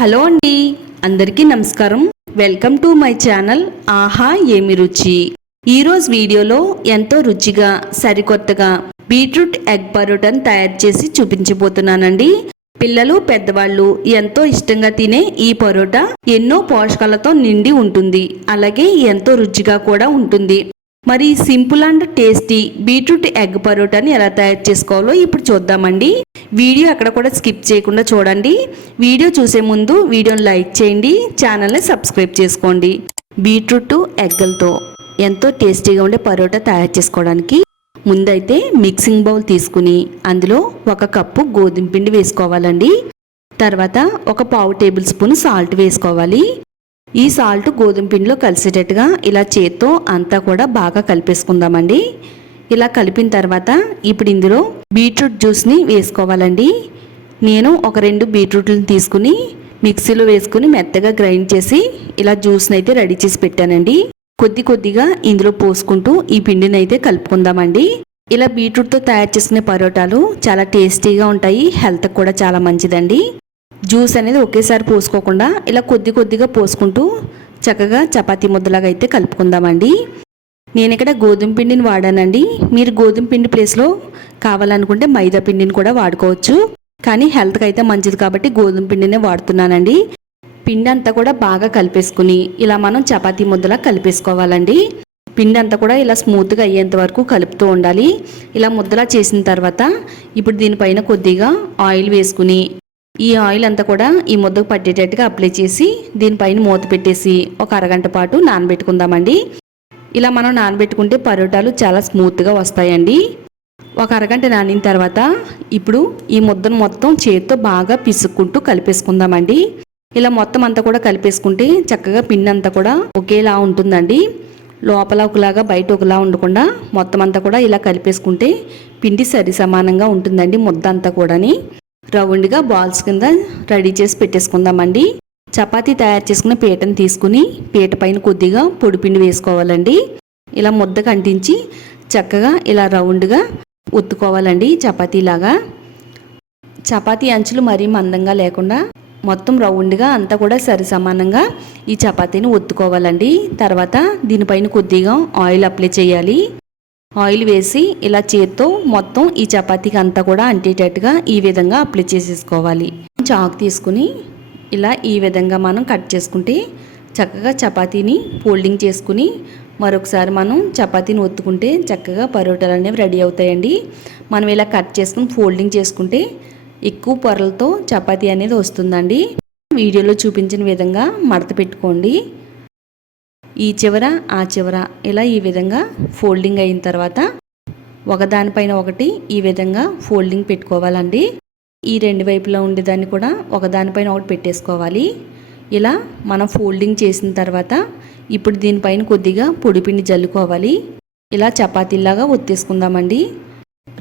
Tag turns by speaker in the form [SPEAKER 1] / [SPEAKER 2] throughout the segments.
[SPEAKER 1] Hello అండి. అందరికీ నమస్కారం. వెల్కమ్ టు మై ఛానల్ ఆహా ఏమి రుచి. ఈరోజు వీడియోలో ఎంతో రుచిగా సరికొత్తగా బీట్రూట్ ఎగ్ పరోటాను తయారు చేసి చూపించబోతున్నానండి. పిల్లలు పెద్దవాళ్ళు ఎంతో ఇష్టంగా తినే ఈ పరోటా ఎన్నో పోషకాలతో నిండి ఉంటుంది. అలాగే ఎంతో రుచిగా కూడా ఉంటుంది. మరి simple and tasty beetroot egg పరోటాని ఎలా తయారు చేసుకోవాలో ఇప్పుడు చూద్దామండి. వీడియో అక్కడ కూడా స్కిప్ చేయకుండా చూడండి. వీడియో చూసే ముందు వీడియోని లైక్ చేయండి. ఛానల్ని సబ్స్క్రైబ్ చేసుకోండి. బీట్రూట్ ఎగ్గలతో ఎంతో టేస్టీగా ఉండే పరోటా తయారు చేసుకోవడానికి ముందైతే మిక్సింగ్ బౌల్ తీసుకుని అందులో ఒక కప్పు గోధుమ పిండి వేసుకోవాలండి. తర్వాత ఒక పావు టేబుల్ స్పూన్ సాల్ట్ వేసుకోవాలి. ఈ సాల్ట్ గోధుమ పిండిలో కలిసేటట్టుగా ఇలా చేత్తో అంతా కూడా బాగా కలిపేసుకుందామండి. ఇలా కలిపిన తర్వాత ఇప్పుడు ఇందులో బీట్రూట్ జ్యూస్ని వేసుకోవాలండి. నేను ఒక రెండు బీట్రూట్లను తీసుకుని మిక్సీలో వేసుకుని మెత్తగా గ్రైండ్ చేసి ఇలా జ్యూస్ని అయితే రెడీ చేసి పెట్టానండి. కొద్ది కొద్దిగా ఇందులో పోసుకుంటూ ఈ పిండిని అయితే కలుపుకుందామండి. ఇలా బీట్రూట్తో తయారు చేసుకునే పరోటాలు చాలా టేస్టీగా ఉంటాయి హెల్త్కి కూడా చాలా మంచిదండి. జ్యూస్ అనేది ఒకేసారి పోసుకోకుండా ఇలా కొద్ది కొద్దిగా పోసుకుంటూ చక్కగా చపాతీ ముద్దలాగా అయితే కలుపుకుందామండి. నేను ఇక్కడ గోధుమ పిండిని వాడానండి. మీరు గోధుమ పిండి ప్లేస్లో కావాలనుకుంటే మైదా పిండిని కూడా వాడుకోవచ్చు. కానీ హెల్త్కి అయితే మంచిది కాబట్టి గోధుమ పిండినే వాడుతున్నానండి. పిండి అంతా కూడా బాగా కలిపేసుకుని ఇలా మనం చపాతీ ముద్దలా కలిపేసుకోవాలండి. పిండి అంతా కూడా ఇలా స్మూత్గా అయ్యేంత వరకు కలుపుతూ ఉండాలి. ఇలా ముద్దలా చేసిన తర్వాత ఇప్పుడు దీనిపైన కొద్దిగా ఆయిల్ వేసుకుని ఈ ఆయిల్ అంతా కూడా ఈ ముద్దకు పట్టేటట్టుగా అప్లై చేసి దీనిపైన మూత పెట్టేసి ఒక అరగంట పాటు నానబెట్టుకుందామండి. ఇలా మనం నానబెట్టుకుంటే పరోటాలు చాలా స్మూత్గా వస్తాయండి. ఒక అరగంట నానిన తర్వాత ఇప్పుడు ఈ ముద్దను మొత్తం చేతితో బాగా పిసుక్కుంటూ కలిపేసుకుందామండి. ఇలా మొత్తం అంతా కూడా కలిపేసుకుంటే చక్కగా పిన్ అంతా కూడా ఒకేలా ఉంటుందండి. లోపల ఒకలాగా బయట ఒకలా ఉండకుండా మొత్తం అంతా కూడా ఇలా కలిపేసుకుంటే పిండి సరి సమానంగా ఉంటుందండి ముద్ద అంతా కూడాని. రౌండ్గా బాల్స్ కింద రెడీ చేసి పెట్టేసుకుందామండి. చపాతీ తయారు చేసుకున్న పీటను తీసుకుని పీట పైన కొద్దిగా పొడిపిండి వేసుకోవాలండి. ఇలా ముద్దకు అంటించి చక్కగా ఇలా రౌండ్గా ఒత్తుకోవాలండి చపాతీలాగా. చపాతీ అంచులు మరీ మందంగా లేకుండా మొత్తం రౌండ్గా అంతా కూడా సరి సమానంగా ఈ చపాతీని ఒత్తుకోవాలండి. తర్వాత దీనిపైన కొద్దిగా ఆయిల్ అప్లై చేయాలి. ఆయిల్ వేసి ఇలా చేత్తో మొత్తం ఈ చపాతీకి అంతా కూడా అంటేటట్టుగా ఈ విధంగా అప్లై చేసేసుకోవాలి. చాకు తీసుకుని ఇలా ఈ విధంగా మనం కట్ చేసుకుంటే చక్కగా చపాతీని ఫోల్డింగ్ చేసుకుని మరొకసారి మనం చపాతీని ఒత్తుకుంటే చక్కగా పరోటాలు అనేవి రెడీ అవుతాయండి. మనం ఇలా కట్ చేసుకుని ఫోల్డింగ్ చేసుకుంటే ఎక్కువ పొరలతో చపాతీ అనేది వస్తుందండి. వీడియోలో చూపించిన విధంగా మడత పెట్టుకోండి. ఈ చివర ఆ చివర ఇలా ఈ విధంగా ఫోల్డింగ్ అయిన తర్వాత ఒకదానిపైన ఒకటి ఈ విధంగా ఫోల్డింగ్ పెట్టుకోవాలండి. ఈ రెండు వైపులా ఉండేదాన్ని కూడా ఒకదానిపైన ఒకటి పెట్టేసుకోవాలి. ఇలా మనం ఫోల్డింగ్ చేసిన తర్వాత ఇప్పుడు దీనిపైన కొద్దిగా పొడిపిండి జల్లుకోవాలి. ఇలా చపాతీలాగా ఒత్తేసుకుందామండి.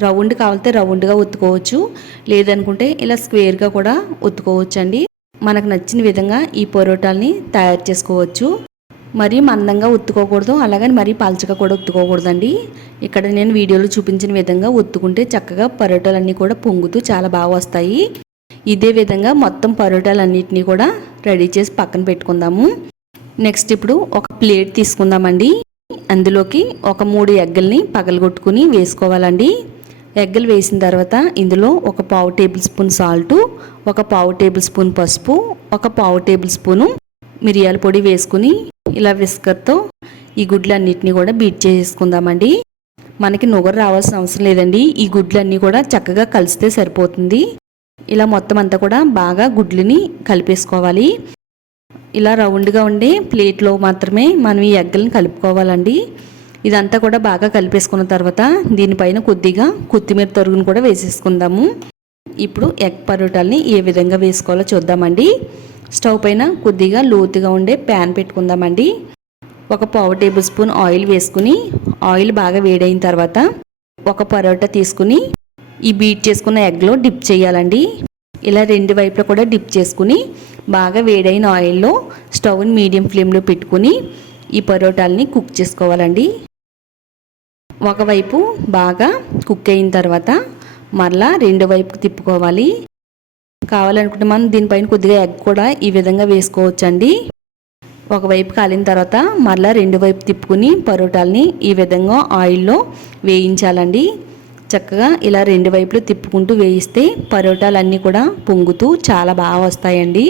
[SPEAKER 1] రౌండ్ కావాలితే రౌండ్గా ఒత్తుకోవచ్చు. లేదనుకుంటే ఇలా స్క్వేర్గా కూడా ఒత్తుకోవచ్చు అండి మనకు నచ్చిన విధంగా ఈ పొరోటాల్ని తయారు చేసుకోవచ్చు. మరీ మందంగా ఉత్తుకోకూడదు అలాగని మరీ పలచగా కూడా ఉత్తుకోకూడదండి. ఇక్కడ నేను వీడియోలో చూపించిన విధంగా ఉత్తుకుంటే చక్కగా పరోటాలన్నీ కూడా పొంగుతూ చాలా బాగా వస్తాయి. ఇదే విధంగా మొత్తం పరోటాలన్నింటినీ కూడా రెడీ చేసి పక్కన పెట్టుకుందాము. నెక్స్ట్ ఇప్పుడు ఒక ప్లేట్ తీసుకుందామండి. అందులోకి ఒక మూడు ఎగ్గల్ని పగలగొట్టుకుని వేసుకోవాలండి. ఎగ్గలు వేసిన తర్వాత ఇందులో ఒక పావు టేబుల్ స్పూన్ సాల్టు ఒక పావు టేబుల్ స్పూన్ పసుపు ఒక పావు టేబుల్ స్పూను మిరియాల పొడి వేసుకుని ఇలా విస్కర్తో ఈ గుడ్లన్నిటిని కూడా బీట్ చేసుకుందామండి. మనకి నుగరు రావాల్సిన అవసరం లేదండి. ఈ గుడ్లన్నీ కూడా చక్కగా కలిస్తే సరిపోతుంది. ఇలా మొత్తం అంతా కూడా బాగా గుడ్లని కలిపేసుకోవాలి. ఇలా రౌండ్గా ఉండే ప్లేట్లో మాత్రమే మనం ఈ ఎగ్గలను కలుపుకోవాలండి. ఇదంతా కూడా బాగా కలిపేసుకున్న తర్వాత దీనిపైన కొద్దిగా కొత్తిమీర తరుగును కూడా వేసేసుకుందాము. ఇప్పుడు ఎగ్ పరోటాల్ని ఏ విధంగా వేసుకోవాలో చూద్దామండి. స్టవ్ పైన కొద్దిగా లోతుగా ఉండే ప్యాన్ పెట్టుకుందామండి. ఒక పావు టేబుల్ స్పూన్ ఆయిల్ వేసుకుని ఆయిల్ బాగా వేడైన తర్వాత ఒక పరోటా తీసుకుని ఈ బీట్ చేసుకున్న ఎగ్లో డిప్ చేయాలండి. ఇలా రెండు వైపులా కూడా డిప్ చేసుకుని బాగా వేడైన ఆయిల్లో స్టవ్ని మీడియం ఫ్లేమ్లో పెట్టుకుని ఈ పరోటాలని కుక్ చేసుకోవాలండి. ఒకవైపు బాగా కుక్ అయిన తర్వాత మరలా రెండు వైపు తిప్పుకోవాలి. కావాలనుకుంటే మనం దీనిపైన కొద్దిగా ఎగ్ కూడా ఈ విధంగా వేసుకోవచ్చండి. ఒకవైపు కాలిన తర్వాత మరలా రెండు వైపు తిప్పుకుని పరోటాలని ఈ విధంగా ఆయిల్లో వేయించాలండి. చక్కగా ఇలా రెండు వైపులు తిప్పుకుంటూ వేయిస్తే పరోటాలన్నీ కూడా పొంగుతూ చాలా బాగా వస్తాయండి.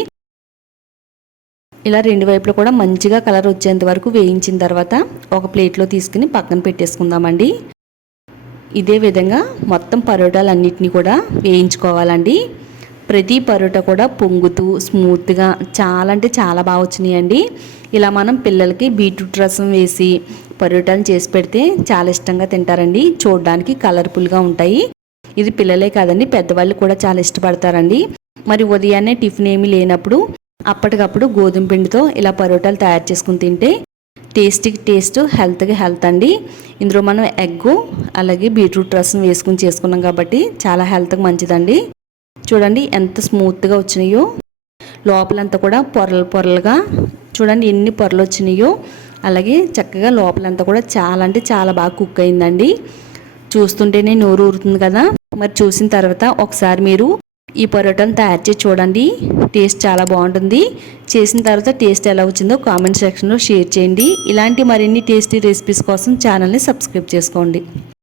[SPEAKER 1] ఇలా రెండు వైపులు కూడా మంచిగా కలర్ వచ్చేంత వరకు వేయించిన తర్వాత ఒక ప్లేట్లో తీసుకుని పక్కన పెట్టేసుకుందామండి. ఇదే విధంగా మొత్తం పరోటాలన్నిటిని కూడా వేయించుకోవాలండి. ప్రతి పరోటా కూడా పొంగుతూ స్మూత్గా చాలా అంటే చాలా బాగా వచ్చినాయండి. ఇలా మనం పిల్లలకి బీట్రూట్ రసం వేసి పరోటాలు చేసి పెడితే చాలా ఇష్టంగా తింటారండి. చూడడానికి కలర్ఫుల్గా ఉంటాయి. ఇది పిల్లలే కాదండి పెద్దవాళ్ళు కూడా చాలా ఇష్టపడతారండి. మరి ఉదయాన్నే టిఫిన్ ఏమీ లేనప్పుడు అప్పటికప్పుడు గోధుమ పిండితో ఇలా పరోటాలు తయారు చేసుకుని తింటే టేస్టీకి టేస్ట్ హెల్త్కి హెల్త్ అండి. ఇందులో మనం ఎగ్ అలాగే బీట్రూట్ రసం వేసుకుని చేసుకున్నాం కాబట్టి చాలా హెల్త్కి మంచిదండి. చూడండి ఎంత స్మూత్గా వచ్చినాయో. లోపలంతా కూడా పొరలు పొరలుగా చూడండి ఎన్ని పొరలు వచ్చినాయో. అలాగే చక్కగా లోపలంతా కూడా చాలా అంటే చాలా బాగా కుక్ అయిందండి. చూస్తుంటేనే నోరు ఊరుతుంది కదా. మరి చూసిన తర్వాత ఒకసారి మీరు ఈ పరోటాను తయారు చేసి చూడండి. టేస్ట్ చాలా బాగుంటుంది. చేసిన తర్వాత టేస్ట్ ఎలా వచ్చిందో కామెంట్ సెక్షన్లో షేర్ చేయండి. ఇలాంటి మరిన్ని టేస్టీ రెసిపీస్ కోసం ఛానల్ని సబ్స్క్రైబ్ చేసుకోండి.